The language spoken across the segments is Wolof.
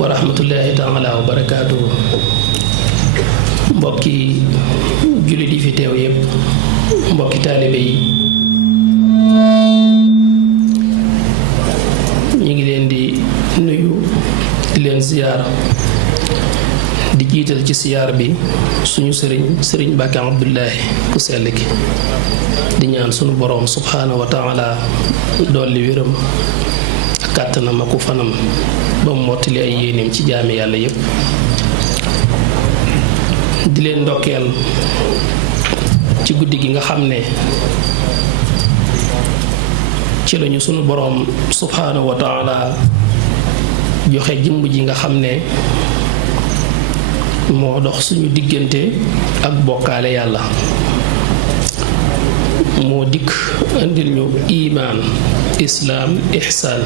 wa rahmatullahi taala wa barakaatuhu. Mbokki jullit yi fi teew yépp, mbokki taalibe yi, ñu ngi leen di nuyu di leen ziyaar, di jiital ci siyaar bi suñu sëriñ Mbàkke Abdullahi ku sell ki, di ñaan sunu boroom subhaanahu wa taala dolli wéram ak kàttanam ak fanam ba mu mottali ay yéeneem ci jaami yàlla yépp. di leen ndokkeel ci guddi gi nga xam ne ci lañu sunu boroom subhaanahu wa taala joxe jëmm ji nga xam ne moo dox suñu diggante ak bokkaale yàlla, moo dikk indil ñu imaan, islaam, ihsaan.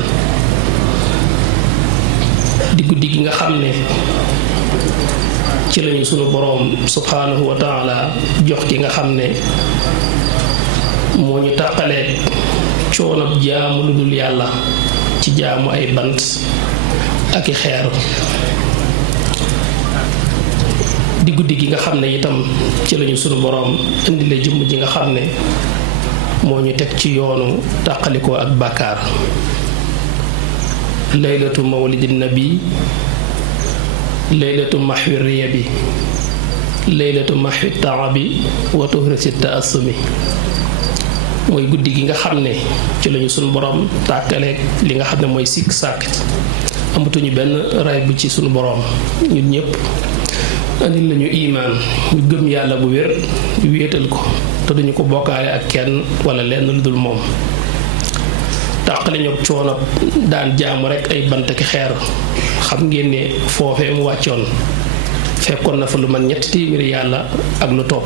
di guddi gi nga xam ne ci lañu sunu boroom subhaanahu wa taala jox ki nga xam ne moo ñu tàqalee coonab jaamu lu dul yàlla ci jaamu ay bant ak i xeer. di guddi gi nga xam ne itam ci lañu sunu boroom indile jëmm ji nga xam ne moo ñu teg ci yoonu tàqalikoo ak bàkkaar. laylatu mawlidin nabi, laylatu maxwi riyabi, laylatu maxwi taabi wa tuhrisi taasumi. mooy guddi gi nga xam ne ci lañu sunu boroom tàkkaleeg li nga xam ne mooy sikk sàkk, amatuñu benn ray bu ci sunu boroom. ñun ñépp andil lañu imaan, ñu gëm yàlla bu wér, wéetal ko te duñu ko bokkaale ak kenn wala lenn lu dul moom. tàqale ñoog coono daan jaamu rekk ay bant ki xeer. xam ngeen ne foofee mu wàccoon fekkoon na fa lu man 300 yàlla ak lu topp,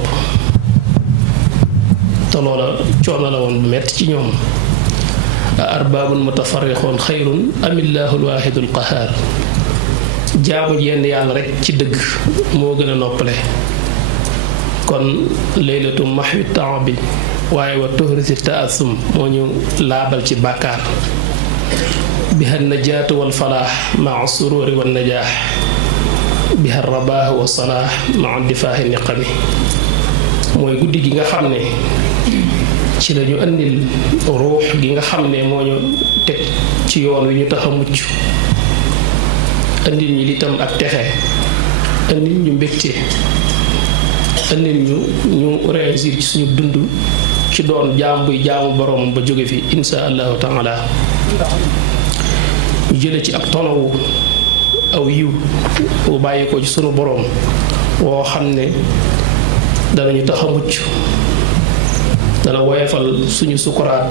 te loola coono la woon bu metti ci ñoom. a arbaabun mutafarrixoon xayrun amillahul waahidul qahaar. jaamu jenn yàlla rekk ci dëgg moo gën a noppale. kon laylatu maxwi taabi waaye wa tuhrisi taasum moo ñu laabal ci bàkkaar. biha najaatu wal falaax maa sururi wal najaax, biha rabaax wa salaax maa difaaxi niqami. mooy guddi gi nga xam ne ci lañu andil ruux gi nga xam ne moo ñu teg ci yoon wi ñu tax a mucc, andil ñu litam ak texe, andil ñu mbégte, andil ñu réussir ci suñu dund ci doon jaam buy jaamu boroom ba jóge fi insha allahu taala. ñu jële ci ak tonowu aw yiw bu bàyyi ko ci sunu boroom woo xam ne danañu tax a mucc, dana woyefal suñu sukuraat,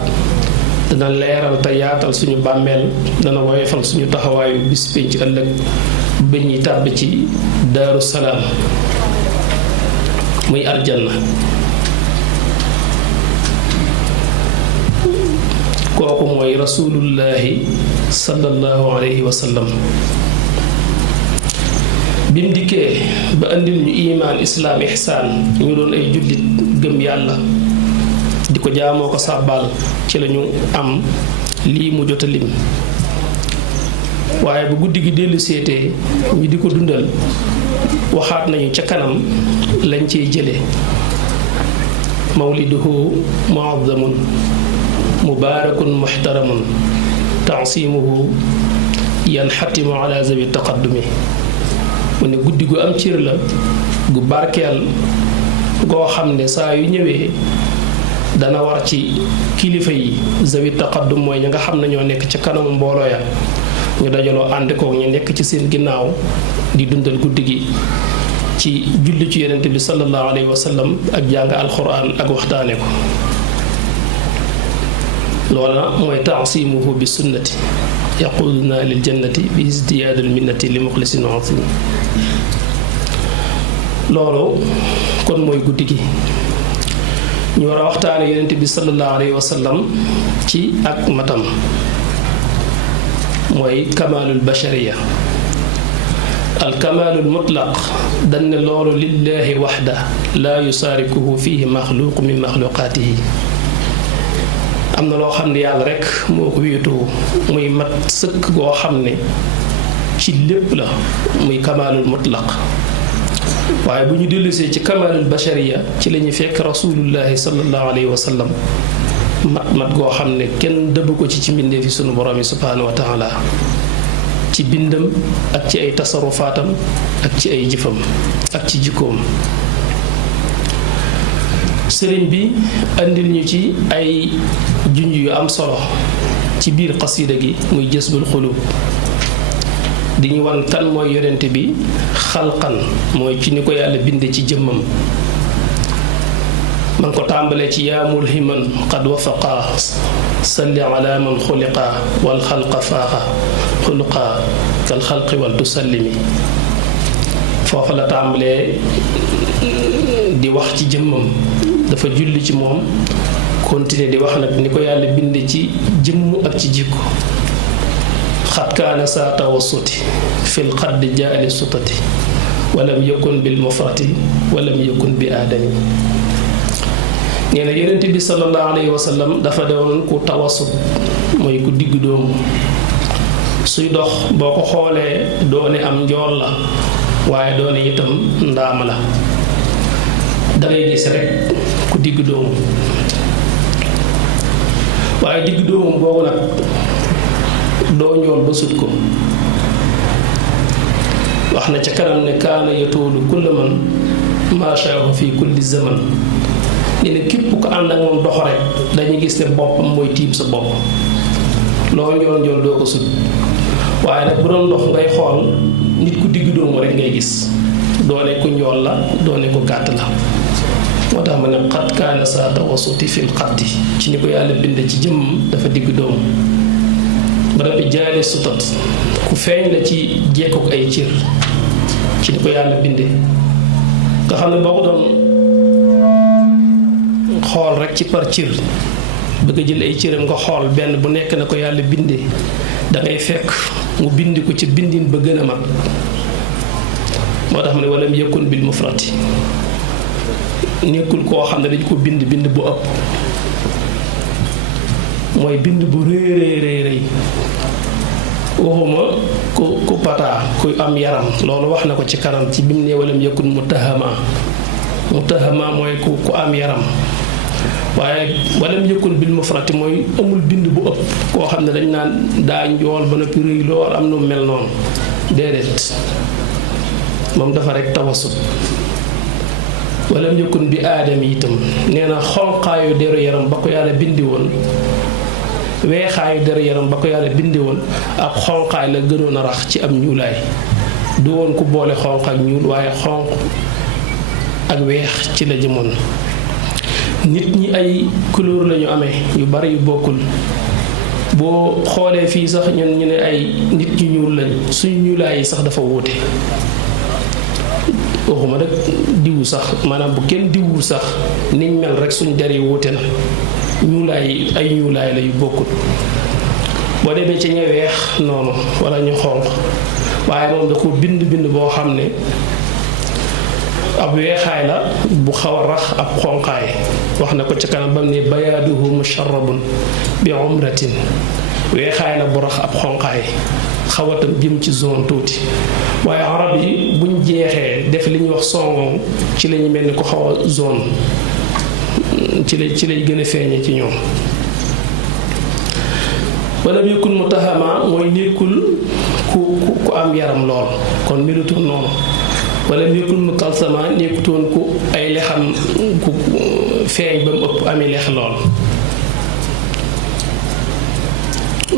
dana leeral te yaatal suñu bàmmeel, dana woyefal suñu taxawaayu bis pénc ëllëg ba ñuy tàbb ci daaru salaam muy aljanna. kooku mooy rasulullahi sallallahu alayhi wa sallam. bim dikkee ba andil ñu imaan, islaam, ihsaan, ñu doon ay jullit gëm yàlla di ko jaamoo ko sàbbaal, ci lañu am lii mu jot a lim. waaye bu guddi gi dellu seetee ñu di ko dundal, waxaat nañu ca kanam lañ ciy jële. mawliduhu muazzamun mubaarakun muhtaramun taasimuhu yanxatimu ala zawi taqaddumi. mu ne guddi gu am cër la, gu barkeel, goo xam ne saa yu ñëwee dana war ci kilifa yi. zawi taqaddum mooy ñi nga xam ne ñoo nekk ca kanamu mbooloo ya, ñu dajaloo ànd koog ñu nekk ci seen ginnaaw di dundal guddi gi ci julli ci yonent bi sallallahu alayhi wa sallam ak jàng alquran ak waxtaane ko. loola mooy taasimuhu bi sunnati yaquduna lil jannati bi izdiyaadul minnati li muxlisin azim. loolu kon mooy guddi gi ñu war a waxtaane yonent bi sallallahu alayhi wa sallam ci ak matam, mooy kamaalul bashariya. al kamaalul mutlaq dañ ne loolu lillahi waxda laa yusaarikuhu fihi maxluuq min maxluqaatihi. am na loo xam ne yàlla rekk moo ko wéetoo muy mat sëkk goo xam ne ci lépp la muy kamaalul mutlaq waaye bu ñu dellusee ci kamaalul bashariya ci la ñuy fekk rasulullahi sallallahu alayhi wa sallam mat goo xam ne kenn dëbb ko ci mbindee fi sunu borom yi subhaanahu wa taala ci bindam ak ci ay tasarufaatam ak ci ay jëfam ak ci jikkoom sëriñ bi andil ñu ci ay junj yu am solo ci biir xasida gi muy jësbul xulub di ñu wan kan mooy yonente bi xalqan mooy ci ni ko yàlla binde ci jëmmam man ko tàmbalee ci yaa mulhiman qad wafaqa salli ala man xuliqa wal xalqa faaxa xuluqa kal xalqi wal tusallimi foofa la tàmbalee di wax ci jëmmam dafa julli ci moom continuer di wax nag ni ko yàlla binde ci jëmm ak ci jikko xat kaana saa tawassuti fil xaddi jaali sutati walam yakun bil mufrati walam yakun bi aadami nee na yonent bi sallallahu alayhi wa sallam dafa doon ku tawassut mooy ku digg doomu suy dox boo ko xoolee doone am njool la waaye doone itam ndaama la dangay gis rek ku digg doomu waaye digg doomu boobu nag doo ñool ba sut ko wax na ca kanam ne kaana yatoolu kulla man maashaahu fi kulli zaman ni ne képp ko ànd ak moom dox rek dañuy gis ne boppam mooy tiim sa bopp loo njool njool doo ko sut waaye nag bu doon dox ngay xool nit ku digg doomu rek ngay gis doone ku njool la doone ku gàtt la moo tax ma ne xat kaana saa tawassuti fil xaddi ci ni ko yàlla bind ci jëmm dafa digg doomu barab bi jaale sutat ku feeñ la ci jekkuk ay cër ci ni ko yàlla binde nga xam ne boo ko doon xool rek ci par cër bëgg a jël ay cëram nga xool benn bu nekk na ko yàlla binde dangay fekk mu bind ko ci bindin ba gën a mag moo tax ma ne walam yakun bil mufrati nekkul koo xam ne dañ ko bind bu ëpp mooy bind bu rëy waxuma ku pataa ku am yaram loolu wax na ko ci kanam ci bimu ne walam yakun mutahama mooy ku am yaram waaye walam yakun bil mufrati mooy amul bind bu ëpp koo xam ne dañ naan daa njool ba noppi rëy lool am nu mel noonu déedéet moom dafa rek tawassut walam yakun bi aadami itam nee na xonqaayu deru yaram ba ko yàlla bindi woon weexaayu deru yaram ba ko yàlla bindi woon ab xonqaay la gënoon a rax ci am ñuulaay du woon ku boole xonq ak ñuul waaye xonq ak weex ci la jëmoon nit ñi ay couleur lañu amee yu bari yu bokkul boo xoolee fii sax ñun ñu ne ay nit ñu ñuul lañ suñu ñuulaay yi sax dafa wuute waxuma rek diwu sax maanaam bu kenn diwu sax niñ mel rek suñ der yi wuute na ñuulaay ay ñuulaay la yu bokkul boo demee ci ña weex noonu wala ñu xonq waaye moom da ko bind boo xam ne ab weexaay la bu xaw a rax ab xonqaay wax na ko ci kanam bam ne bayaaduhu musharrabun bi umratin weexaay la bu rax ab xonqaay xawatam jëm ci zone tuuti waaye arab yi buñ jeexee def li ñuy wax songoŋ ci lañu mel ni ko xaw a zone ci lay gën a feeñee ci ñoom wala yakun mutahama mooy nekkul ku am yaram lool kon melutoon noonu wala yakun mukalsama nekkutoon ku ay lexam ku feeñ ba mu ëpp amee lex lool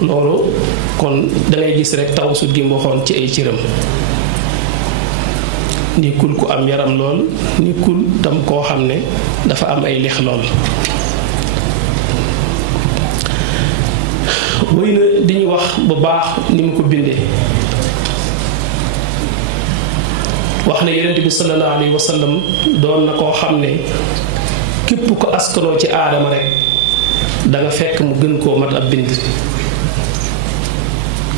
loolu kon dangay gis rek tawasut gi mu waxoon ci ay cëram nekkul ku am yaram lool nekkul tam koo xam ne dafa am ay lex lool wéy na di ñu wax bu baax ni mu ko bindee wax ne yonent bi sallallahu alayhi wa sallam doon na koo xam ne képp ko askanoo ci aadama rek danga fekk mu gën koo mat ab bind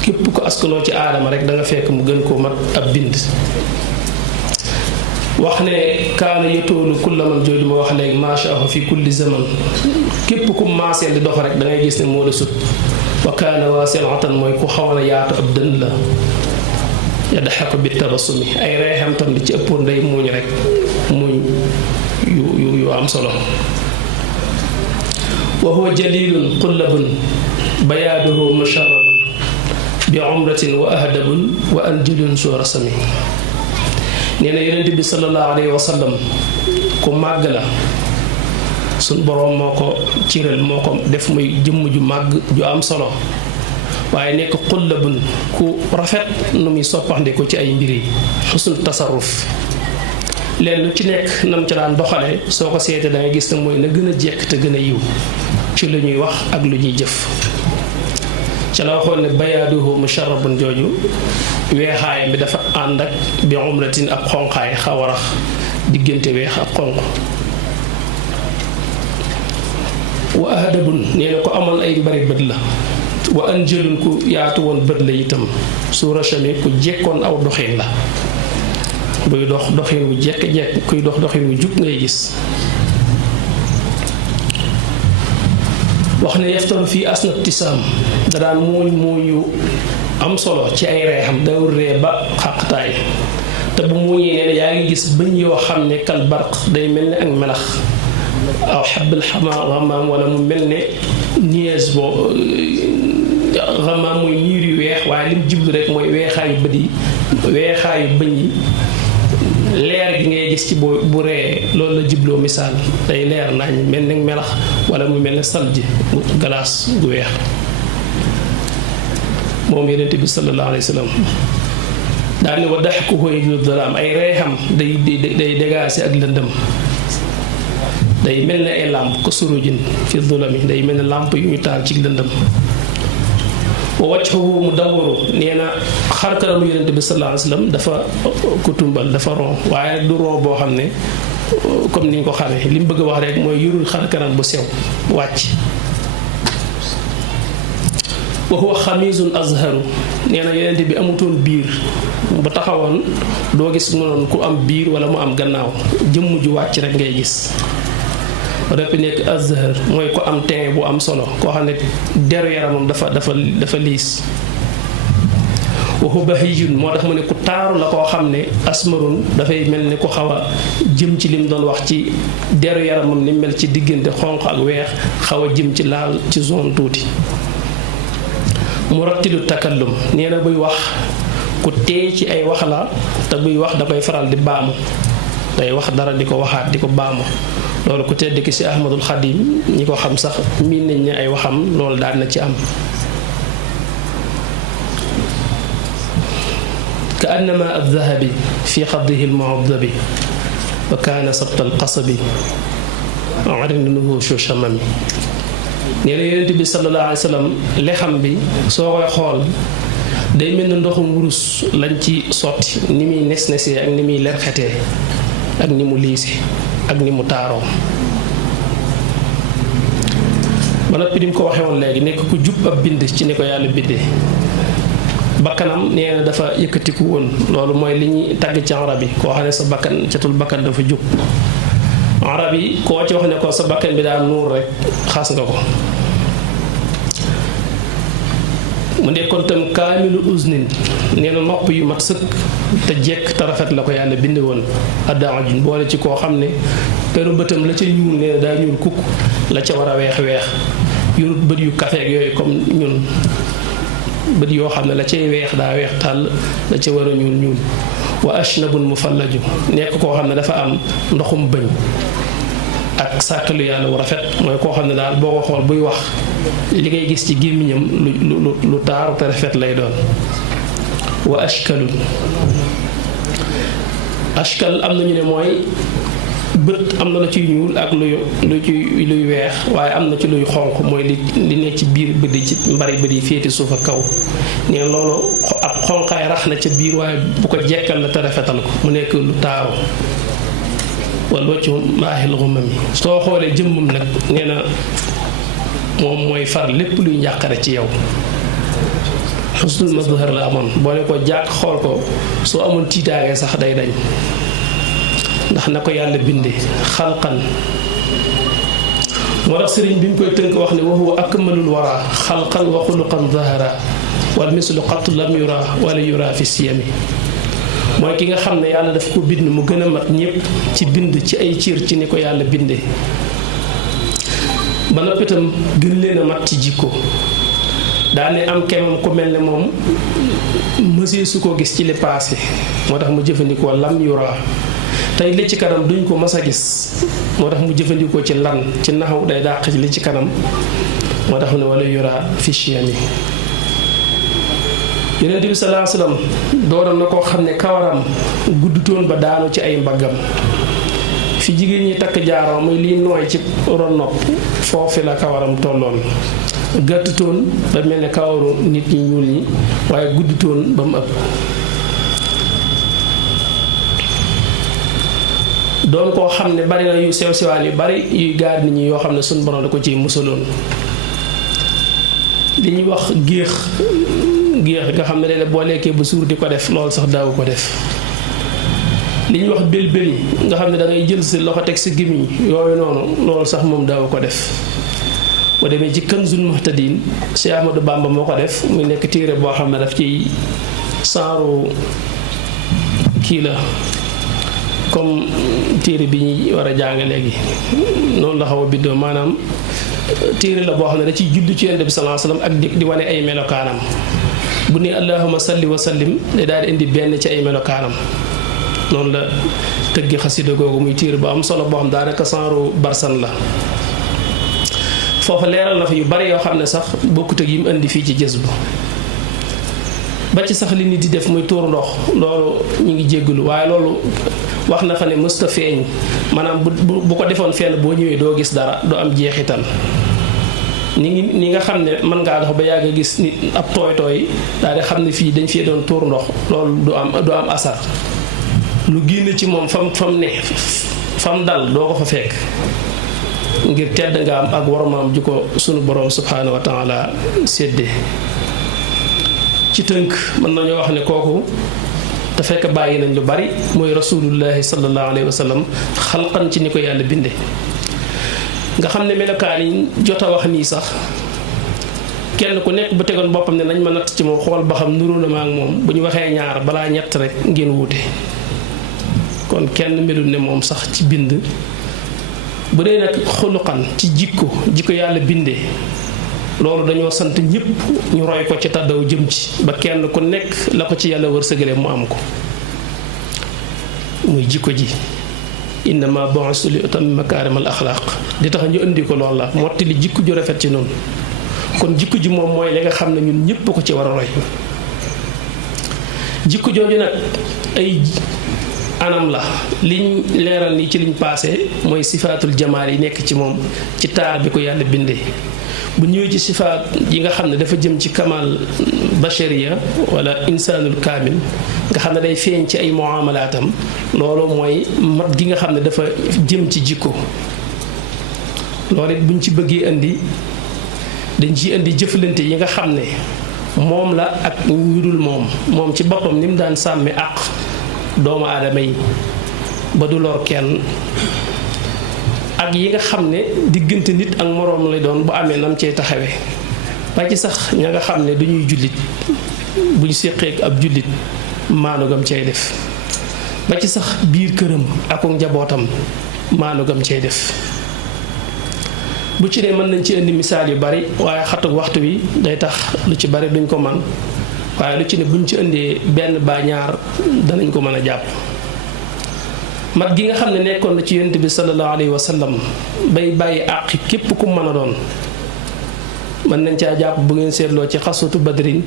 képp ko askanoo ci aadama rek danga fekk mu gën koo mat ab bind wax ne kaana yatoolu kulla man jooju ma wax léegi maashaahu fi kulli zaman képp ku maaseel di dox rek da ngay gis ne moo la sut wa kaana waasi'atan mooy ku xaw a yaatu ab dënn la yadhaku bi tabassumi ay reexam tam di ci ëppoon day muuñ rek muuñ yu am solo wa huwa jalilun qullabun bayaaduhu musharrabun bi umratin wa ahdabun wa anjulun surasami nee na yonent bi sallallahu alayhi wa sallam ku màgg la sun borom moo ko ciral moo ko def muy jëmm ju màgg ju am solo waaye nekk xullabun ku rafet nu muy soppaxndiku ci ay mbir yi xusnul tasarruf leen lu ci nekk nam ca daan doxale soo ko seetee da ngay gis ne mooy na gën a jekk te gën a yiw ci lu ñuy wax ak lu ñuy jëf ca la waxoon ne bayaaduhu musharrabun jooju weexaay bi dafa ànd ak bi umratin ak xonqaay xaw a rax diggante weex ak xonq wa ahdabun nee na ko amoon ay bari bët la wa anjëlun ku yaatu woon bët la itam suura chami ku jekkoon aw doxin la buy dox doxin wu jekk-jekk kuy dox doxin wu jub ngay gis wax ne yeftoon fii asna tisaam da daan muuñ yu am solo ci ay reexam dawul ree ba xàqtaay te bu muuñee nee na yaa ngi gis bëñ yoo xam ne kal barq day mel ne ak melax aw xabbal xamaam wala mu mel ne niège boo xamaam mooy niir yu weex waaye lim jublu rek mooy weexaayu bët yi weexaayu bëñ yi leer gi ngay gis ci bu ree loolu la jubloo misaal day leer nañ mel ne melax wala mu mel ne salji glace gu weex moom yonent bi sallallahu alayhi wa sallam daal ne wa daxkuhu yajlu dalaam ay reexam day dégaase ak lëndëm day mel ne ay làmp ko surujin fi zulami day mel ne làmp yu ñu taal ci lëndëm wa wajhuhu mudawwaru nee na xarkaramu yonent bi sallallahu alayhi wa sallam dafa kutumbal dafa ron waaye du ron boo xam ne comme ni nga ko xamee li mu bëgg a wax rek mooy yurul xarkaram bu sew wàcc wa huwa xamiisun azharu nee na yonent bi amutoon biir ba taxawoon doo gis mu noon ku am biir wala mu am gannaaw jëmm ju wàcc rek ngay gis rep nekk azhar mooy ko am teen bu am solo koo xam ne deru yaramam dafa liis waxu bahijun moo tax mu ne ku taaru la koo xam ne asmarun dafay mel ni ku xaw a jëm ci lim doon wax ci deru yaramam ni mel ci diggante xonq ak weex xaw a jëm ci laal ci zone tuuti mu rattilu takallum nee na buy wax ku teey ci ay wax la te buy wax da koy faral di baamu day wax dara di ko waxaat di ko baamu loolu ku tedd ki ci Ahmadul Xadim ñi ko xam sax miin nañ ne ay waxam loolu daan na ci am ka annama addahabi fi xaddihi almuadabi wa kaana sabta alqasabi arinuhu shushamami nee na yonent bi sallallahu alayhi wa sallam lexam bi soo koy xool day mel ne ndoxum wurus lañ ci sotti ni muy nes-nesee ak ni muy lerxetee ak ni mu liise ak ni mu taaroo ba noppi di mu ko waxee woon léegi nekk ku jub ab bind ci ni ko yàlla bindee bakkanam nee na dafa yëkkatiku woon loolu mooy li ñuy tagg ci arab yi koo xam ne sa bakkan catul bakkan dafa jub arab yi koo ci wax ne ko sa bakkan bi daal nuur rek xas nga ko mu nekkoon tam kaamilu usnin nee na nopp yu mat sëkk te jekk te rafet la ko yàlla bind woon addaajun boole ci koo xam ne peru bëtam la ca ñuul nee na daa ñuul kukk la ca war a weex weex yurut bët yu kafeeg yooyu comme ñun bët yoo xam ne la cay weex daa weex tàll la ca war a ñuul ñuul wa ashnabun mufallaju nekk koo xam ne dafa am ndoxum bëñ ak sàkkalu yàlla wu rafet mooy koo xam ne daal boo ko xool buy wax li ngay gis ci gémmiñam lu taaru te rafet lay doon wa ashkalun ashkal am nañu ne mooy bët am na la ciy ñuul ak luy weex waaye am na ci luy xonq mooy li nekk ci biir bët yi ci mbari bët yi féeti suuf ak kaw nee loolu ab xonqaay rax na ca biir waaye bu ko jekkal la te rafetal ko mu nekk lu taaru wala waccu maaxil xumam yi soo xoolee jëmmam nag nee na moom mooy far lépp luy njàqare ci yow xusnul mazhar la amoon boo ne ko jàkk xool ko soo amoon tiitaange sax day dañ ndax na ko yàlla bindee xalqan moo tax sëriñ bi mu koy tënk wax ne wa huwa akmalul wara xalqan wa xuluqan zahara wal mislu qat lam yura wala yura fi siyami mooy ki nga xam ne yàlla daf ko bind mu gën a mat ñépp ci bind ci ay ciir ci ni ko yàlla bindee ba noppi itam gën leen a mat ci jikko daane am kemam ku mel ne moom mësee su ko gis ci li passé moo tax mu jëfandikoo lam yura tey li ci kanam duñ ko mas a gis moo tax mu jëfandikoo ci lan ci naxaw day dàq ci li ci kanam moo tax ne wala yura fi chiyami Yonent bi sallallahu alayhi wasallam dooroon na koo xam ne kawaram guddutoon ba daanu ci ay mbaggam fi jigéen ñi takk jaaroo muy liy nooy ci ron nopp foofu la kawaram tolloon gàttutoon ba mel ne kawaru nit ñi ñuul ñi waaye guddutoon ba mu ëpp doon koo xam ne bari na yu sew sewaan yu bari yuy gaar nit ñi yoo xam ne suñu borom da ko ciy musaloon li ñuy wax géex nga xam ne léeg-léeg boo lekkee ba suur di ko def loolu sax daawu ko def li ñuy wax bël-bëli nga xam ne da ngay jël sa loxo teg sa gémmiñ yooyu noonu loolu sax moom daawu ko def boo demee ci Kanzul Muhtadin Cheikh Ahmadou Bamba moo ko def muy nekk téere boo xam ne daf ci saaru kii la comme téere bi ñuy war a jàng léegi noonu la xaw a bindoo maanaam téere la boo xam ne da ciy judd ci Yonent bi sallallahu alayhi wasallam ak di wane ay melokaanam bu ne allahumma salli wa sallim day daal di indi benn ci ay melokaanam noonu la tëggi xasida googu muy téere bu am solo boo xam daanaka saaru barsan la foofa leeral na fa yu bari yoo xam ne sax bokkut ak yi mu indi fii ci Jazbu ba ci sax li nit di def muy tuur ndox loolu ñu ngi jéggalu waaye loolu wax na fa ne mësta feeñ maanaam bu ko defoon fenn boo ñëwee doo gis dara doo am jeexital ni nga xam ne mën ngaa dox ba yàgg a gis nit ab tooy daal di xam ne fii dañ fee doon tuur ndox loolu du am asar lu génn ci moom fam dal doo ko fa fekk ngir tedd nga am ak warmaam ju ko sunu borom subhanahu wa taala séddee ci tënk mën nañoo wax ne kooku te fekk bàyyi nañ lu bari mooy rasulullahi sallallahu alayhi wa sallam xalqan ci ni ko yàlla binde nga xam ne melokaan yi jot a wax nii sax kenn ku nekk bu tegoon boppam ne nañ ma natt ci moom xool ba xam nuroo na ma ak moom bu ñu waxee ñaar balaa ñett rek ngeen wuute kon kenn melul ne moom sax ci bind bu dee nag xuluqan ci jikko yàlla bindee loolu dañoo sant ñëpp ñu roy ko ci tàddaw jëm ci ba kenn ku nekk la ko ci yàlla wërsëgale mu am ko muy jikko ji innama bu'istu li utammima makaarimal axlaaq di tax ñu indi ko loolu la motti li jikko ju rafet ci noonu kon jikko ji moom mooy li nga xam ne ñun ñëpp ko ci war a roy jikko jooju nag ay anam la liñ leeral ni ci liñ paase mooy sifaatul jamaal yi nekk ci moom ci taar bi ko yàlla bindee bu ñëwee ci sifaat yi nga xam ne dafa jëm ci kamal bashariya wala insaanul kaamil nga xam ne day feeñ ci ay muamalaatam loolu mooy mat gi nga xam ne dafa jëm ci jikko loolu it buñ ci bëggee indi dañ ci indi jëflante yi nga xam ne moom la ak ñu dul moom ci boppam ni mu daan sàmme àq doomu aadama yi ba du lor kenn ak yi nga xam ne diggante nit ak moroom lay doon bu amee nam cee taxawee ba ci sax ña nga xam ne duñuy jullit buñ séqee ab jullit maanu gam cay def ba ci sax biir këram ak njabootam maanu gam cay def bu ci ne mën nañ ci indi misaal yu bari waaye xatuk waxtu wi day tax lu ci bari duñ ko man waaye lu ci ne buñ ci indee benn ba ñaar danañ ko mën a jàpp mat gi nga xam ne nekkoon na ci yonent bi sallallahu alayhi wa sallam bay bàyyi àqi képp ku mën a doon mën nañ caa jàpp bu ngeen seetloo ci xaswatu badrin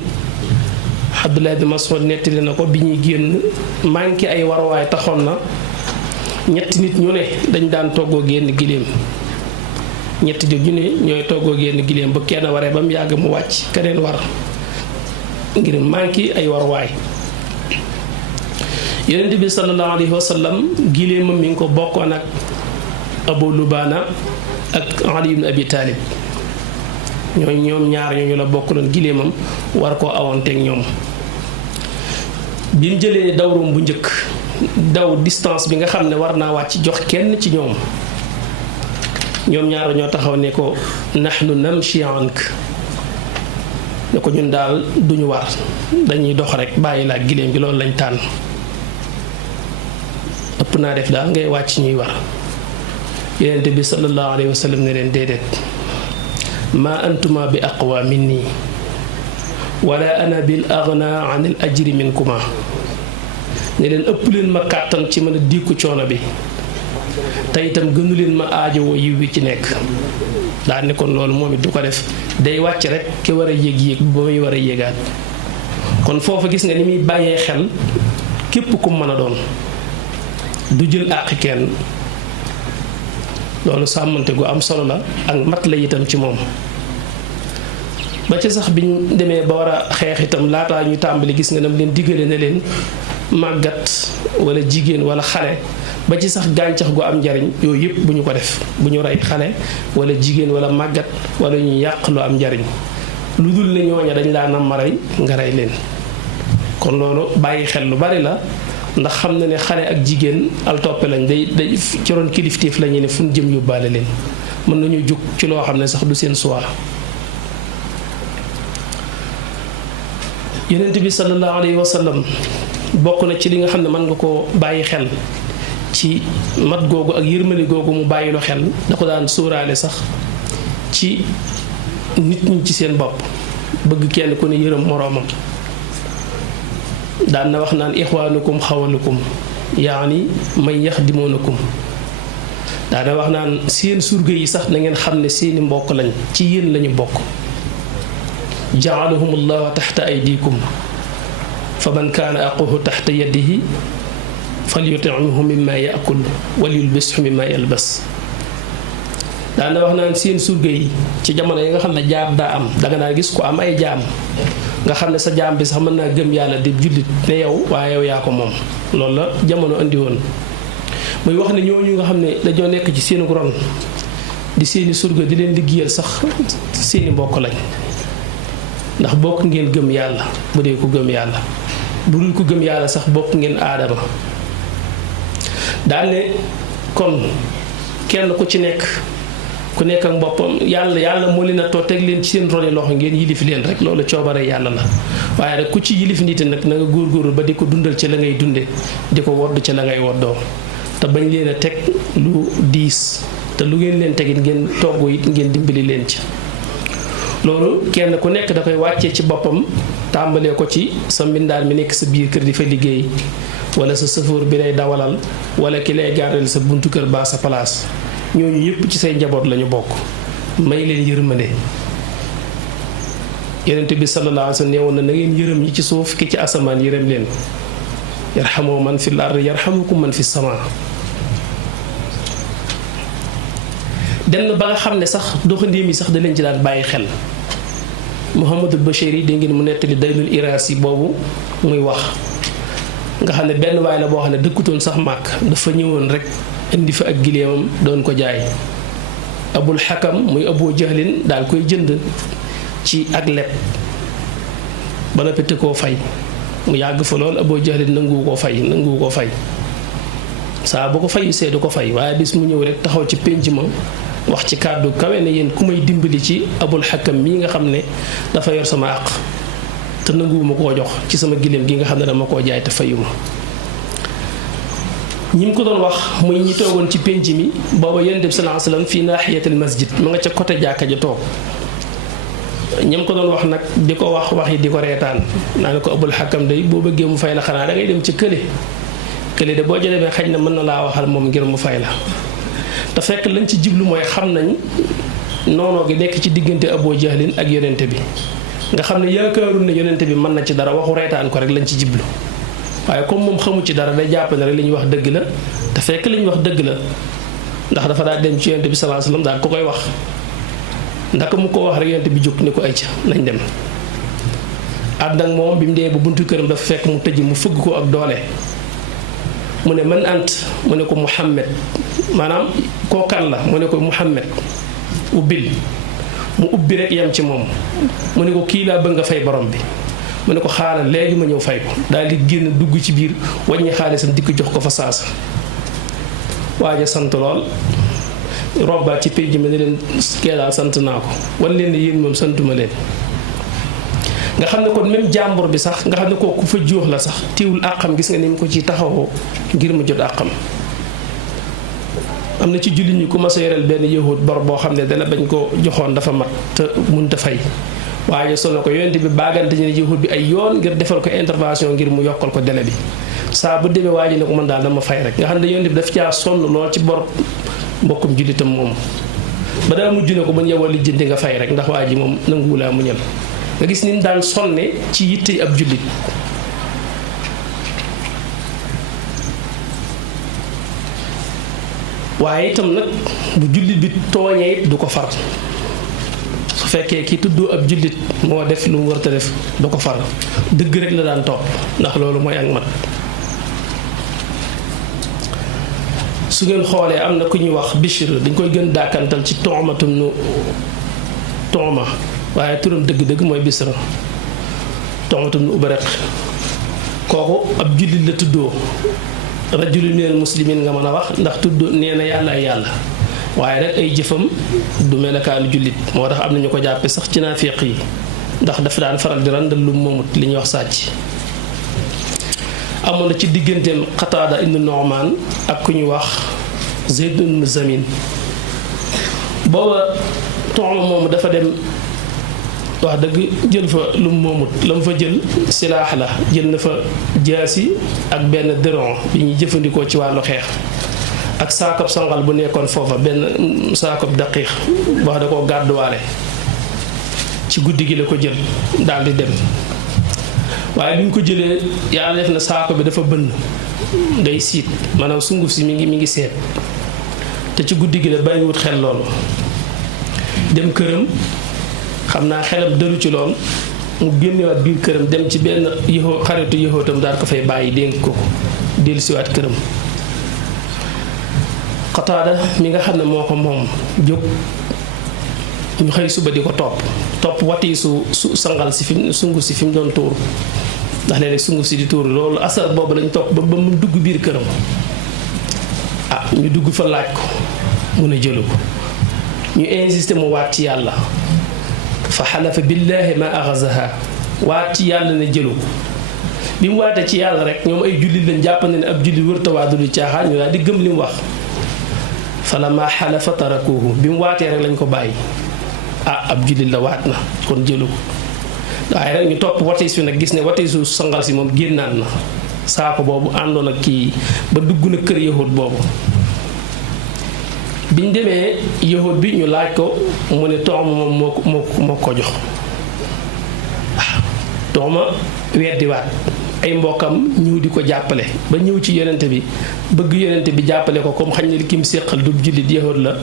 Abdullah ibn Mas'ud nettali na ko bi ñuy génn manqué ay warwaay taxoon na ñetti nit ñu ne dañ daan toggoo génn giléem ñetti nit ñu ne ñooy toggoo génn giléem ba kenn waree ba mu yàgg mu wàcc keneen war ngir manqué ay warwaay yonent bi sallallahu alayhi wa sallam giléemam mi ngi ko bokkoon ak Abu Lubaana ak Ali ibn Abi Talib ñoom ñaar ñooñu la bokkaloon giléemam war koo awoonteeg ñoom bi mu jëlee dawrum bu njëkk daw distance bi nga xam ne war naa wàcc jox kenn ci ñoom ñaar ñoo taxaw ne ko nahnu namshi ank ne ko ñun daal duñu war dañuy dox rek bàyyi la giléem gi loolu lañ tànn ëpp naa def daal ngay wàcc ñuy war yonent bi sallallahu alayhi wa sallam ne leen déedéet ma antuma bi aqwa minni wala ana bil aghna an al ajri minkuma ne leen ëpp leen ma kàttan ci mën a diiku coono bi te itam gënu leen ma aajowoo yiw bi ci nekk daal ne kon loolu moom it du ko def day wàcc rek ki war a yéeg ba muy war a yéegaat kon foofu gis nga ni muy bàyyee xel képp ku mën a doon du jël àq kenn loolu sàmmante gu am solo la ak mat la itam ci moom ba ci sax biñ demee ba war a xeex itam laataa ñu tàmbali gis nga nam leen diggale ne leen màggat wala jigéen wala xale ba ci sax gàncax gu am njariñ yooyu yëpp bu ñu ko def bu ñu rey xale wala jigéen wala màggat wala ñu yàq lu am njariñ lu dul ne ñooña dañ laa nam ma rey nga rey leen kon loolu bàyyi xel lu bari la ndax xam na ne xale ak jigéen al toppe lañ day ci ron kilifteef la ñu ne fu ñu jëm yóbbaale leen mën nañu jug ci loo xam ne sax du seen choix yonent bi sallallahu alayhi wa sallam bokk na ci li nga xam ne mën nga koo bàyyi xel ci mat googu ak yërmali googu mu bàyyilu xel da ko daan sóoraale sax ci nit ñi ci seen bopp bëgg kenn ku ne yërëm moroomam daan na wax naan ixwaanukum xawalukum yaani may yaxdimuunakum daan na wax naan seen surga yi sax na ngeen xam ne seeni mbokk lañ ci yéen lañu bokk jaalahumullahu taxta aydikum fa man kaana aquhu taxta yadihi falyutimhu mimma yaakul walyulbishu mimma yalbas daana wax naan seen surga yi ci jamono yi nga xam ne jaam daa am danga naa gis ko am ay jaam nga xam ne sa jaam bi sax mën naa gëm yàlla di jullit ne yow waaye yow yaa ko moom loolu la jamono andi woon muy wax ne ñooñu nga xam ne dañoo nekk ci seenu ron di seeni surga di leen liggéeyal sax seeni mbokk lañ ndax bokk ngeen gëm yàlla bu dee ko gëm yàlla bu dul ko gëm yàlla sax bokk ngeen aadama daal ne kon kenn ku ci nekk ku nekk ak boppam yàlla moo leen a too teg leen ci seen roni loxo ngeen yilif leen rek loolu coobare yàlla la waaye rek ku ci yilif nit nag na nga góorgóorlu ba di ko dundal ci la ngay dunde di ko wodd ci la ngay woddoo te bañ leen a teg lu diis te lu ngeen leen tegit ngeen togg it ngeen dimbali leen ci loolu kenn ku nekk da koy wàccee ci boppam tàmbalee ko ci sa mbindaan mi nekk sa biir kër di fa liggéey wala sa sëfoor bi lay dawalal wala ki lay gardel sa buntu kër baa sa place ñooñu yëpp ci say njaboot lañu bokk may leen yërmande yonent bi sallallahu alayhi wa sallam nee woon na ngeen yërëm ñi ci suuf ki ci asamaan yërëm leen yarhamu man fil ard yarhamukum man fis samaa dem na ba nga xam ne sax doxandéem yi sax da leen ci daan bàyyi xel Muhammadul Bachir yi dégg ngeen mu nettali daylul iraas yi boobu muy wax nga xam ne benn waay la boo xam ne dëkkutoon sax màkk dafa ñëwoon rek indi fa ak gileemam doon ko jaay abul xakam muy Abu Jahlin daal koy jënd ci ak leb ba noppi te koo fay mu yàgg fa lool Abu Jahlin nanguwu koo fay saa bu ko fayu see du ko fay waaye bis mu ñëw rek taxaw ci pénc ma wax ci kàddu kawe ne yéen ku may dimbali ci abul xakam mii nga xam ne dafa yor sama àq te nanguwuma koo jox ci sama gileem gi nga xam ne dama koo jaay te fayuma ñi mu ko doon wax muy ñi toogoon ci pénc mi booba yonent bi sallallahu alayhi wasallam fii naaxiyatil masjid ma nga ca côté jàkka ja toog ñi mu ko doon wax nag di ko wax yi di ko reetaan naa ne ko abul xakam day boo bëggee mu fay la xanaa da ngay dem ci kële de boo jëlee xaj na mën na laa waxal moom ngir mu fay la te fekk lañ ci jiblu mooy xam nañ noonoo gi nekk ci diggante Abu Jahlin ak yonent bi nga xam ne yaakaarul ne yonent bi mën na ci dara waxu reetaan ko rek lañ ci jiblu waaye comme moom xamu ci dara day jàpp ne rek li ñuy wax dëgg la te fekk li ñuy wax dëgg la ndax dafa daal dem ci yonent bi sallallahu alayhi wasallam daal ko koy wax ndaka mu ko wax rek yonent bi jóg ni ko ay ca nañ dem ànd ak moom bi mu dee ba buntu këram dafa fekk mu tëj mu fëgg ko ak doole mu ne man ant mu ne ko Muhammad maanaam koo kan la mu ne ko Muhammad ubbil mu ubbi rek yam ci moom mu ne ko kii laa bëgg nga fay borom bi mu ne ko xaaral léegi ma ñëw fay ko daal di génn dugg ci biir wàññi xaalisam di ko jox ko fa saasa waaja sant lool robbaat ci pénc mi ne leen kee daal sant naa ko wan leen ne yéen moom santuma leen nga xam ne kon même jàmbur bi sax nga xam ne kooku fa jóox la sax teewul àqam gis nga ni mu ko ci taxawoo ngir mu jot àqam. am na ci jullit ñi ku mas a yoreel benn yahud bor boo xam ne dana bañ ko joxoon dafa mat te mënta fay waaye sol na ko yonent bi baagante ñu ne yahud bi ay yoon ngir defal ko intervention ngir mu yokkal ko délai bi saa bu demee waa ji ne ko mën daal dama fay rek nga xam ne yonent bi daf caa sonn lool ci bor mbokkum jullitam moom ba daa mujj ne ko ba ñëwal lijjanti nga fay rek ndax waa ji moom nanguwulaa mu ñël nga gis ni mu daan sonne ci yitte ab jullit. waaye itam nag bu jullit bi tooñee it du ko far su fekkee ki tuddoo ab jullit moo def lu mu war a def du ko far dëgg rek la daan topp ndax loolu mooy ak mat. su ngeen xoolee am na ku ñuy wax Bishr dañ koy gën dàkkantal ci toomatum nu tooma waaye turam dëgg-dëgg mooy Bisr toomatum nu Ubaraq kooku ab jullit la tuddoo. rajulun minal muslimin nga mën a wax ndax tudd nee na yàlla ay yàlla waaye rek ay jëfam du melakaanu jullit moo tax am na ñu ko jàppe sax ci naafiq yi ndax dafa daan faral di randal lu moomut li ñuy wax sàcc. amoon na ci digganteem Qataada ibn Nu'man ak ku ñuy wax Zayd ibn Zamin booba Tu'ma moomu dafa dem wax dëgg jël fa lu moomut la mu fa jël silaax la jël na fa jaasi ak benn dëron bi ñuy jëfandikoo ci wàllu xeex ak saakab sangal bu nekkoon foofa benn saakab daqiiq wax da koo gàdduwaale ci guddi gi la ko jël daal di dem waaye bi ñu ko jëlee yàlla def na saako bi dafa bënn day siit maanaam sunguf si mi ngi seet te ci guddi gi la bàyyiwut xel loolu dem këram xam naa xelam dëlu ci lool mu génnewaat biir këram dem ci benn xaritu yëhootam daal ko fay bàyyi dénk ko dellusiwaat këram. Qataada mi nga xam ne moo ko moom jóg ñu xëy suba di ko topp wati su sangal si fi sunguf si fi mu doon tuuru ndax léeg-léeg sunguf si di tuuru loolu asar boobu lañ topp ba mu dugg biir këram ñu dugg fa laaj ko mun a jëlu ko ñu insisté mu waat ci yàlla fa xalafa billaahi ma axazaha waat ci yàlla ne jëlu ko bi mu waatee ci yàlla rek ñoom ay jullit lañ jàpp ne ab jullit wër tawaadu di caaxaan ñu daal di gëm li mu wax fa lama xalafa tarakuhu bi mu waatee rek lañ ko bàyyi ab jullit la waat na kon jëlu ko waaye rek ñu topp watiis fi nag gis ne watiisu sangal si moom génnaan na saako boobu àndoon ak kii ba dugg na kër yahud boobu biñ demee yahud bi ñu laaj ko mu ne Tu'ma moom moo ko jox Tu'ma weddiwaat ay mbokkam ñëw di ko jàppale ba ñëw ci yonente bi bëgg yonente bi jàppale ko comme xañ ne li kim séqal du jullit yahud la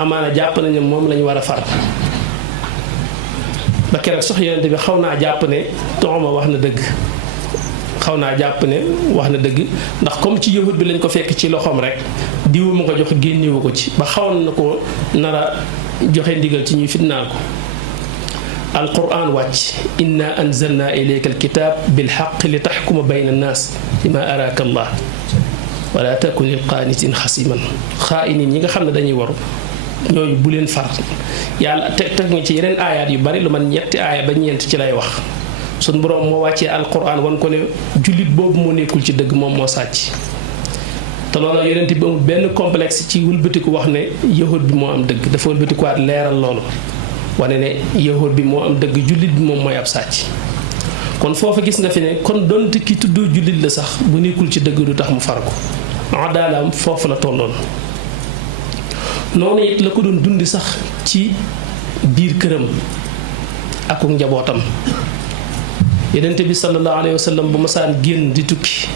amaana jàpp nañu moom lañu war a far ba keroog sax yonente bi xaw naa jàpp ne Tu'ma wax na dëgg xaw naa jàpp ne wax na dëgg ndax comme ci yahud bi lañ ko fekk ci loxoom rek diwu ma ko jox génnewu ko ci ba xawoon na ko nara joxe ndigal ci ñuy fitnaal ko alquran wàcc inna anzalna ilayka alkitab bilxaq li taxkuma bayna annaas bima araka allah wala takun lil qaanitin xasiman xaa'inin ñi nga xam ne dañuy waru ñooñu bu leen far yàlla teg nga ci yeneen aayaat yu bari lu man ñetti aaya ba ñeent ci lay wax sun boroom moo wàccee alquran wan ko ne jullit boobu moo nekkul ci dëgg moom moo sàcc te loolu yonent bi amul benn complexe ci wëlbatiku wax ne yahud bi moo am dëgg dafa wëlbatikuwaat leeral loolu wane ne yahud bi moo am dëgg jullit bi moom mooy ab sàcc kon foofu gis nga fi ne kon donte ki tuddoo jullit la sax bu nekkul ci dëgg du tax mu far ko adaalaam foofu la tolloon noonu it la ko doon dundi sax ci biir këram ak njabootam yonent bi sallallahu alayhi wa sallam bu masaan génn di tukki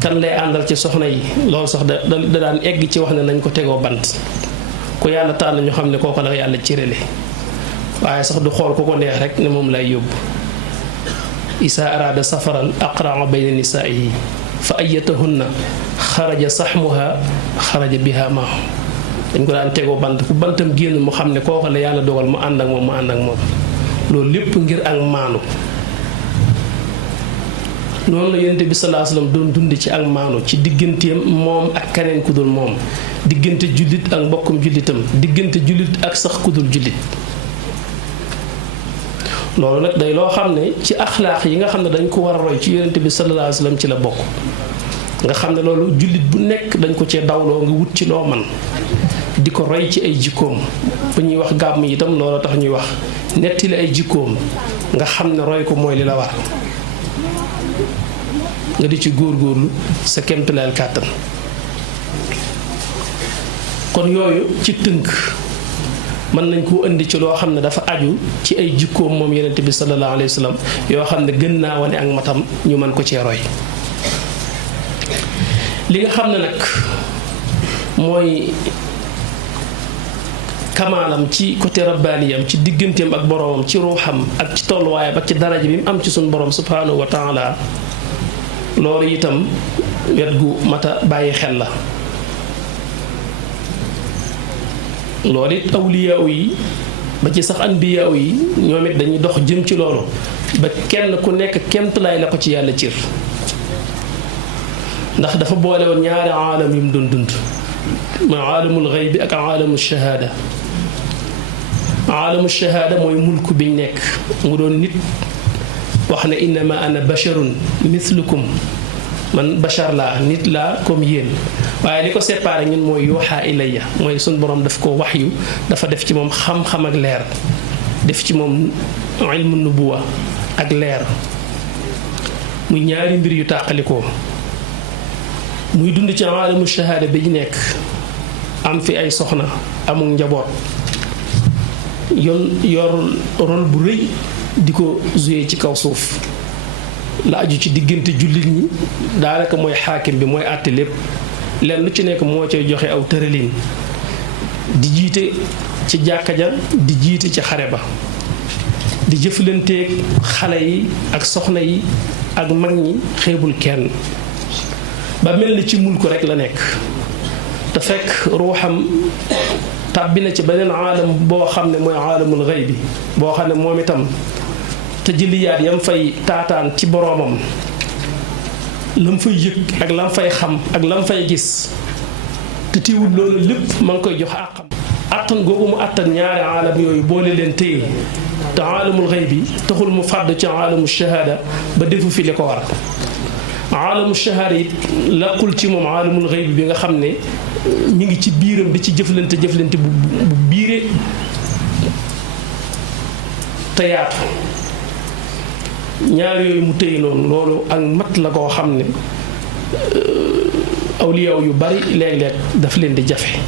kan lay àndal ci soxna yi loolu sax da daan egg ci wax ne nañ ko tegoo bant ku yàlla tànn ñu xam ne kooku la yàlla cërale waaye sax du xool ku ko neex rek ne moom lay yóbbu isa araada safaran aqraa bayna nisaa'ihi fa ayyatahunna xaraja saxmuha xaraja biha maahu dañ ko daan tegoo bant ku bantam génn mu xam ne kooku la yàlla dogal mu ànd ak moom loolu lépp ngir ak maanu noonu la yonent bi sallallahu alayhi wasallam doon dund ci ak maanu ci digganteem moom ak keneen ku dul moom diggante jullit ak mbokkum jullitam diggante jullit ak sax ku dul jullit loolu nag day loo xam ne ci axlaaq yi nga xam ne dañ ko war a roy ci yonent bi sallallahu alayhi wa sallam ci la bokk nga xam ne loolu jullit bu nekk dañ ko cee dawloo nga wut ci loo man di ko roy ci ay jikkoom bu ñuy wax gàmm yi itam loolu tax ñuy wax nettali ay jikkoom nga xam ne roy ko mooy li la war nga di ci góorgóorlu sa kemtalaal kàttan kon yooyu ci tënk mën nañ koo indi ci loo xam ne dafa aju ci ay jikkoom moom yonent bi sallallahu alayhi wa sallam yoo xam ne gën naa wane ak matam ñu mën ko cee roy li nga xam ne nag mooy kamaalam ci côté rabbaaniyam ci digganteem ak boroomam ci ruuxam ak ci tolluwaay ba ci daraja bi mu am ci suñu borom subhaanahu wa taala loolu itam wet gu mata bàyyi xel la loolu it awliyaaw yi ba ci sax anbiyaaw yi ñoom it dañuy dox jëm ci loolu ba kenn ku nekk kemtalaay la ko ci yàlla cër ndax dafa boole woon ñaari aalam yu mu doon dund mooy aalamul xayb bi ak aalamul shahaada aalamul shahaada mooy mulku biñ nekk mu doon nit wax ne innama ana basharun mithlukum man bashar laa nit laa comme yéen waaye li ko séparé ñun mooy yuuxaa ilayya mooy suñ borom daf ko waxyu dafa def ci moom xam-xam ak leer def ci moom ilmu nubuwa ak leer muy ñaari mbir yu tàqalikoo muy dund ci aalamu shahaada bi ñu nekk am fi ay soxna amul njaboot yor rôle bu rëy di ko joué ci kaw suuf la aju ci diggante jullit ñi daanaka mooy xaakim bi mooy àtte lépp leen lu ci nekk moo cay joxe aw tëralin di jiite ci jàkka ja di jiite ci xare ba di jëflanteeg xale yi ak soxna yi ak mag ñi xeebul kenn ba mel ni ci mulku rek la nekk te fekk ruuxam tàbbi na ci beneen aalam boo xam ne mooy aalamul xayb bi boo xam ne moom itam te jëliyaat yam fay taataan ci boroomam lam fay yëg ak lam fay xam ak lam fay gis te tiwul loolu lépp ma ngi koy jox àqam àttan googu mu àttan ñaari aalam yooyu boole leen téye te aalamul xayb bi taxul mu fàdd ci aalamu shahaada ba defu fi li ko war aalamu shahaada it laqul ci moom aalamul xayb bi nga xam ne mi ngi ci biiram di ci jëflante bu biire te yaatu ñaar yooyu mu téye noonu loolu ak mat la koo xam ne awliyaaw yu bari léeg-léeg daf leen di jafe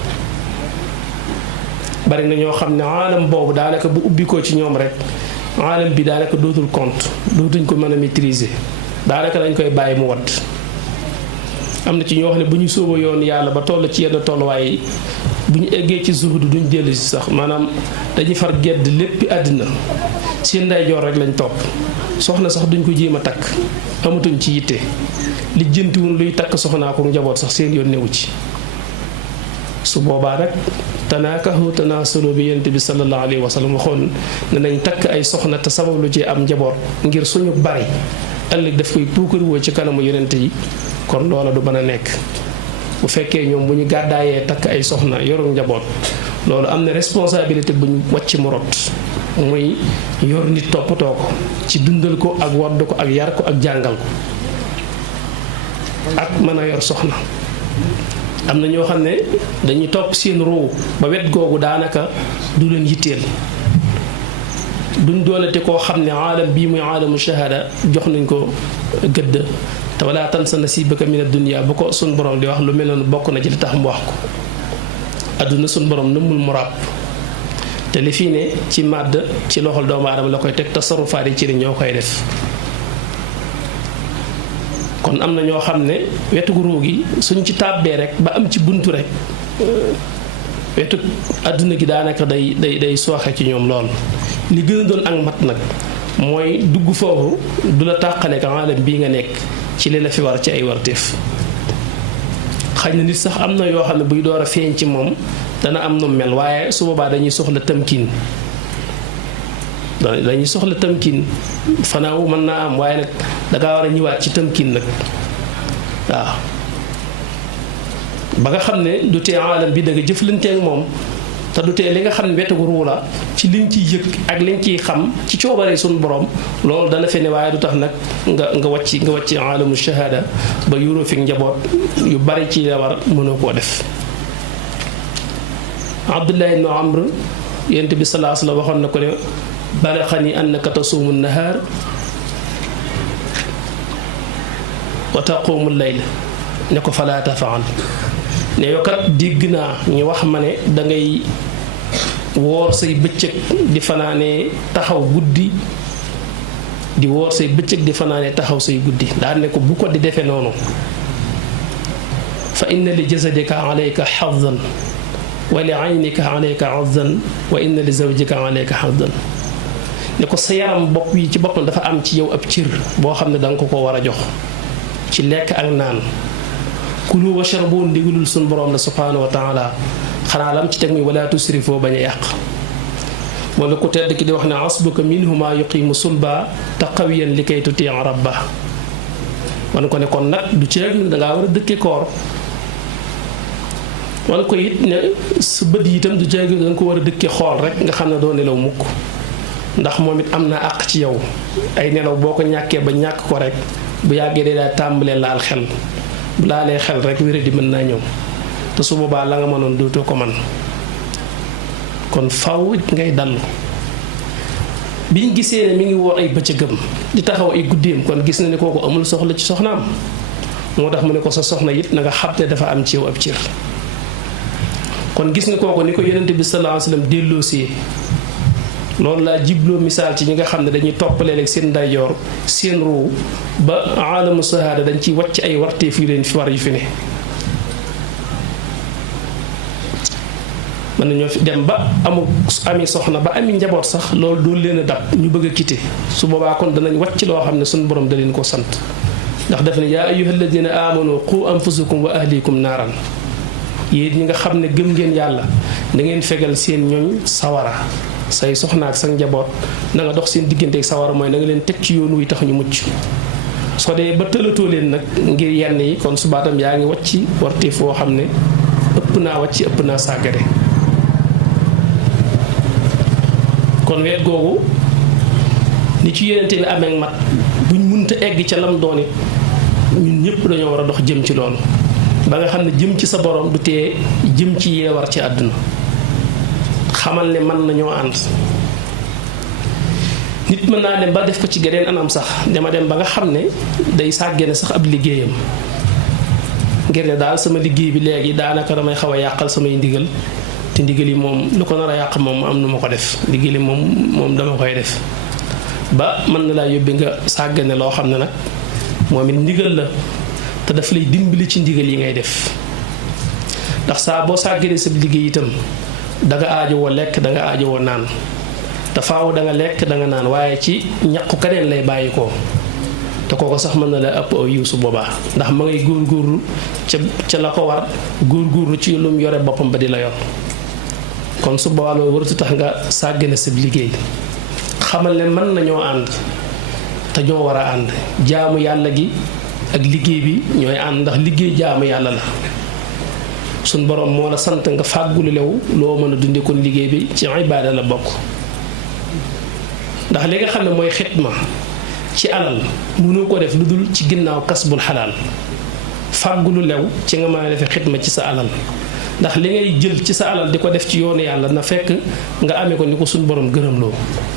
bari na ñoo xam ne aalam boobu daanaka bu ubbi ko ci ñoom rek aalam bi daanaka dootul compte dootuñ ko mën a maîtriser daanaka dañ koy bàyyi mu wadd am na ci ñoo xam ne bu ñu sóoba yoon yàlla ba toll ci yenn tolluwaay yi bu ñu eggee ci zuhdu duñ dellu si sax maanaam dañuy far gedd léppi àddina seen ndeyjoor rek lañ topp soxna sax duñ ko jéem a takk amatuñ ci yitte li jëntiwun luy takk soxnaa ko njaboot sax seen yoon newu ci su boobaa nag tanaakahu tanaasalu bi yonent bi sallallahu alayhi wa sallam waxoon ne nañ takk ay soxna te sabab lu ci am njaboot ngir suñu bari ëllëg daf koy puukarwoo ci kanamu yonent yi kon loola du mën a nekk bu fekkee ñoom bu ñu gàddaayee takk ay soxna yoru njaboot loolu am na responsabilité bu ñu wàcc mu rot muy yor nit toppatoo ko ci dundal ko ak wadd ko ak yar ko ak jàngal ko ak mën a yor soxna am na ñoo xam ne dañuy topp seen ruu ba wet googu daanaka du leen yitteel duñ doonate koo xam ne aalam bii muy aalamu shahaada jox nañ ko gëdd te wala tansa nasibaka min ad-dunya bu ko sun borom di wax lu mel noonu bokk na ci li tax mu wax ko adduna sun borom nëmmul mu ràbb te li fii ne ci màdd ci loxol doomu aadama la koy teg tasarufaat yi ci ñoo koy def kon am na ñoo xam ne wetu ruu gi suñ ci tàbbee rek ba am ci buntu rek wetu adduna gi daanaka day sooxe ci ñoom lool li gën a doon ak mat nag mooy dugg foofu du la tàqale ak aalam bii nga nekk ci li la fi war ci ay warteef xëy na nit sax am na yoo xam ne buy door a feeñ ci moom dana am nu mel waaye su boobaa dañuy soxla tamkin fanaaw mën naa am waaye nag dangaa war a ñëwaat ci tamkin nag waaw ba nga xam ne du tee aalam bi da nga jëflanteek moom te du tee li nga xam ne wetu ruu la ci liñ ciy yëg ak liñ ciy xam ci coobaree suñu borom loolu dana fe ne waaye du tax nag nga wàcc alamu shahada ba yuroo fi njaboot yu bari ci la war mënoo koo def. Abdullah ibn Amr yonent bi sallallahu alayhi wa sallam waxoon na ko ne balaxani annaka tasuumu nahaar wa taquumu layl ne ko falaa tafaal ne yow kat dégg naa ñu wax ma ne dangay woor say bëccëg di fanaane taxaw guddi di woor say bëccëg di fanaane taxaw say guddi daa ne ko bu ko di defee noonu fa inna li jasadika alayka xazzan wa li aynika alayka azzan wa inna li zawjika alayka hazzan ne ko sa yaram bopp yi ci boppam dafa am ci yow ab cër boo xam ne danga ko war a jox ci lekk ak naan kulu washrabu ndigalul sun borom la subhanahu wa taala xanaa lam ci teg muy wala tusrifoo bañ a yàq moo la ko tedd ki di wax ne asbuka minhuma yuqimu sulba taqawiyan li kay tuti rabba wan ko ne kon nag du ceeg dangaa war a dëkke koor wan ko it ne sa bët yi itam du ceeg danga ko war a dëkke xool rek nga xam ne doo nelaw mukk ndax moom it am na àq ci yow ay nelaw boo ko ñàkkee ba ñàkk ko rek bu yàggee day daal tàmbalee laal xel bu laalee xel rek wéra di mën naa ñëw te su boobaa la nga mënoon dootoo ko man kon faw ngay dallu biñ gisee ne mi ngi woor ay bëccëgam di taxaw ay guddeem kon gis na ne kooku amul soxla ci soxnaam moo tax mu ne ko sa soxna it na nga xam ne dafa am ci yow ab cër kon gis nga kooku ni ko yonent bi sallallahu alayhi wasallam delloosee loolu laa jibloo misaal ci ñi nga xam ne dañuy toppalee ak seen ndeyjoor seen ruu ba alamu sahaada dañ ciy wàcc ay warteef yu leen fi war yu fi ne mën nañoo fi dem ba ami soxna ba ami njaboot sax loolu doon leen a dab ñu bëgg a quitté su boobaa kon danañ wàcc loo xam ne suñu borom da leen ko sant ndax daf ne yaa ayyuhal ladina amanu qu anfusakum wa ahlikum naaran yéen ñi nga xam ne gëm ngeen yàlla da ngeen fegal seen ñooñ sawara say soxna ak sa njaboot na nga dox seen diggante ak sawara mooy na nga leen teg ci yoon wi tax ñu mucc soo dee ba tëlatoo leen nag ngir yenn yi kon subaatam yaa ngi wàcc wartee foo xam ne ëpp naa wàcc ëpp naa sàggare kon weet googu ni ci yonente bi amee mat buñ munta egg ca lam doon it ñun ñëpp dañoo war a dox jëm ci loolu ba nga xam ne jëm ci sa borom du tee jëm ci yeewar ci àdduna xamal ne mën nañoo ànd nit mën naa dem ba def ko ci geneen anam sax dama dem ba nga xam ne day sàggane sax ab liggéeyam ngir ne daal sama liggéey bi léegi daanaka damay xaw a yàqal samay ndigal te ndigal yi moom lu ko nar a yàq moom am nu ma ko def ndigal yi moom dama koy def ba mën na laa yóbbi nga sàggane loo xam ne nag moom it ndigal la te daf lay dimbali ci ndigal yi ngay def ndax saa boo sàgganee sa liggéey itam da nga aajowoo lekk da nga aajowoo naan te faaw da nga lekk da nga naan waaye ci ñaqu keneen lay bàyyi ko te kooko sax mën na la ëpp aw yiw su boobaa ndax ma ngay góorgóorlu ca la ko war góorgóorlu ci lu mu yore boppam ba di la yor kon su boobaa loolu waratu tax nga sàggane sa liggéey xamal ne mën nañoo ànd te ñoo war a ànd jaamu yàlla gi ak liggéey bi ñooy ànd ndax liggéey jaamu yàlla la suñ borom moo la sant nga fàggulu lew loo mën a dunde kon liggéey bi ci ibaada la bokk ndax li nga xam ne mooy xitma ci alal mënu ko def lu dul ci ginnaaw kasbul xalaal fàggulu lew ci nga mën a defee xitma ci sa alal ndax li ngay jël ci sa alal di ko def ci yoonu yàlla na fekk nga amee ko ni ko suñ borom gërëm loo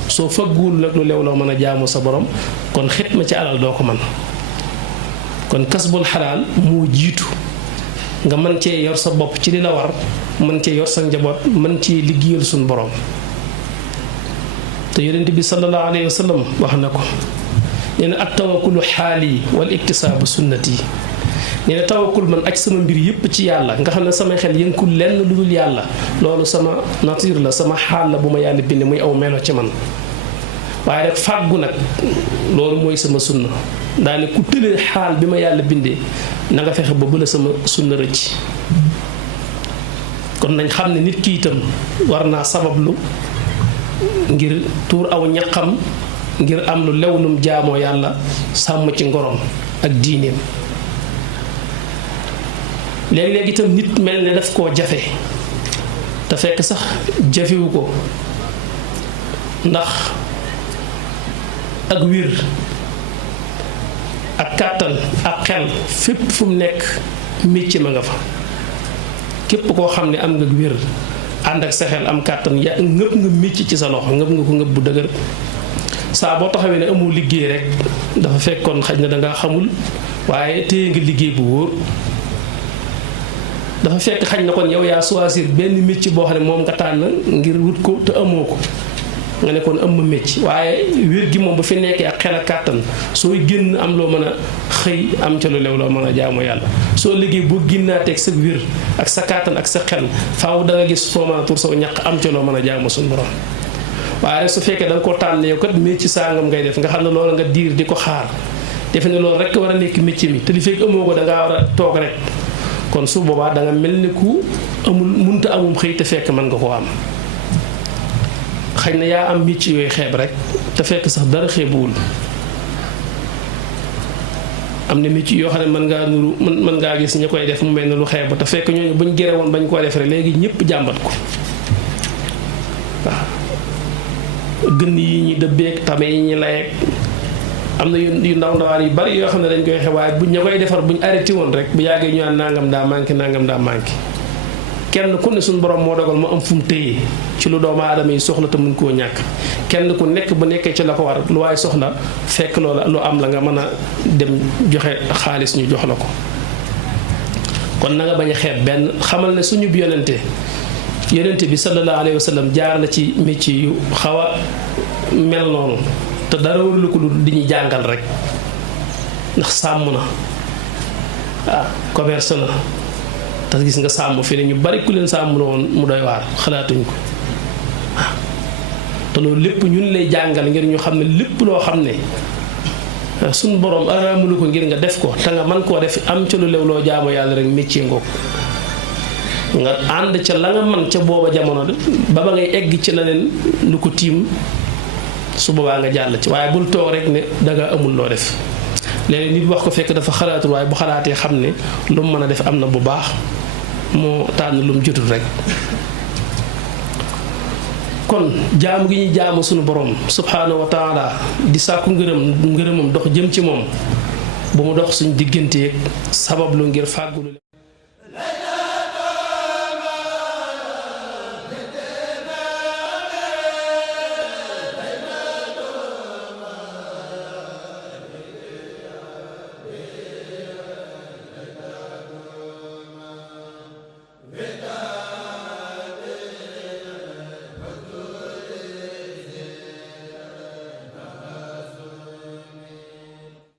soo fàggul nag lu lew loo mën a jaamu sa borom kon xitma ci alal doo ko mën kon kasbul xalaal moo jiitu nga mën cee yor sa bopp ci li la war mën cee yor sa njaboot mën cee liggéeyal suñ borom te yonent bi sallallahu alayhi wa sallam wax na ko nee na at tawakkulu xaali wal iktisaabu sunnati nee na tawakkul man aj sama mbir yépp ci yàlla nga xam ne sama xel yënkul lenn lu dul yàlla loolu sama nature la sama xaal la bu ma yàlla binde muy aw melo ci man waaye rek fàggu nag loolu mooy sama sunna daane ku tëlee xaal bi ma yàlla bindee na nga fexe ba bu la sama sunna rëcc kon nañ xam ne nit ki itam war naa sabablu ngir tuur aw ñaqam ngir am lu lewlum jaamoo yàlla sàmm ci ngorom ak diineem léeg-léeg itam nit mel ne daf koo jafe te fekk sax jafewu ko ndax ak wir ak kàttan ak xel fépp fu mu nekk métier ma nga fa képp koo xam ne am nga wir ànd ak sa xel am kàttan ya ngëpp nga métier ci sa loxo ngëpp nga ko ngëpp bu dëgër saa boo taxawee ne amoo liggéey rek dafa fekkoon xaj na danga xamul waaye téye nga liggéey bu wóor dafa fekk xaj na kon yow yaa choisir benn métier boo xam ne moom nga tànn ngir wut ko te amoo ko nga ne kon am ma métier waaye wér gi moom bu fi nekkee ak xel ak kàttan sooy génn am loo mën a xëy am ca lu lew loo mën a jaamu yàlla soo liggéey boo génnaateeg sa wér ak sa kàttan ak sa xel faaw da nga gis foo mën a tur saw ñaq am ca loo mën a jaamu suñu borom waaye rek su fekkee da nga koo tànn yow kat métier sangam ngay def nga xam ne loolu nga diir di ko xaar defe ne loolu rek war a nekk métier mi te li fekk amoo ko da ngaa war a toog rek kon su boobaa da nga mel ni ku amul munta amum xëy te fekk mën nga koo am xëy na yaa am métier yooyu xeeb rek te fekk sax dara xeebuwul am na métier yoo xam ne mën ngaa gis ñi koy def mu mel ne lu xeeb te fekk ñooñu buñ gere woon bañ koo def rek léegi ñëpp jàmbat ko waaw gën yi ñi dëbbeeg tame yi ñi layeeg am na yu ndaw ndawaan yu bari yoo xam ne dañ koy xew waaye buñ ña koy defar buñ arrêté woon rek bu yàggee ñu naan nangam daa manqué kenn ku ne suñu borom moo dogal mu am fu mu téye ci lu doomu aadama yi soxla te mun koo ñàkk kenn ku nekk bu nekkee ci la ko war lu waaye soxla fekk loola lu am la nga mën a dem joxe xaalis ñu jox la ko kon na nga bañ a xeeb benn xamal ne suñu yonente bi sallallahu alayhi wa sallam jaar na ci métier yu xaw a mel noonu te dara warulu ko lu di ñu jàngal rek ndax sàmm na commerce na te gis nga sàmm fi ne ñu bari ku leen sàmm na woon mu doy waar xalaatuñ ko te loolu lépp ñun lay jàngal ngir ñu xam ne lépp loo xam ne suñu borom araamulu ko ngir nga def ko te nga mën koo def am ca lu lew loo jaamu yàlla rek métier ngoog nga ànd ca la nga man ca booba jamono de ba ngay egg ci leneen lu ko tiim su boobaa nga jàll ci waaye bul toog rek ne danga amul loo def léegi nit wax ko fekk dafa xalaatul waaye bu xalaatee xam ne lu mu mën a def am na bu baax moo tànn lu mu jotul rek kon jaamu gi ñuy jaamu sunu borom subhaanahu wa taala di sàkku ngërëmam dox jëm ci moom bu mu dox suñ digganteeg sabab lu ngir fàggulu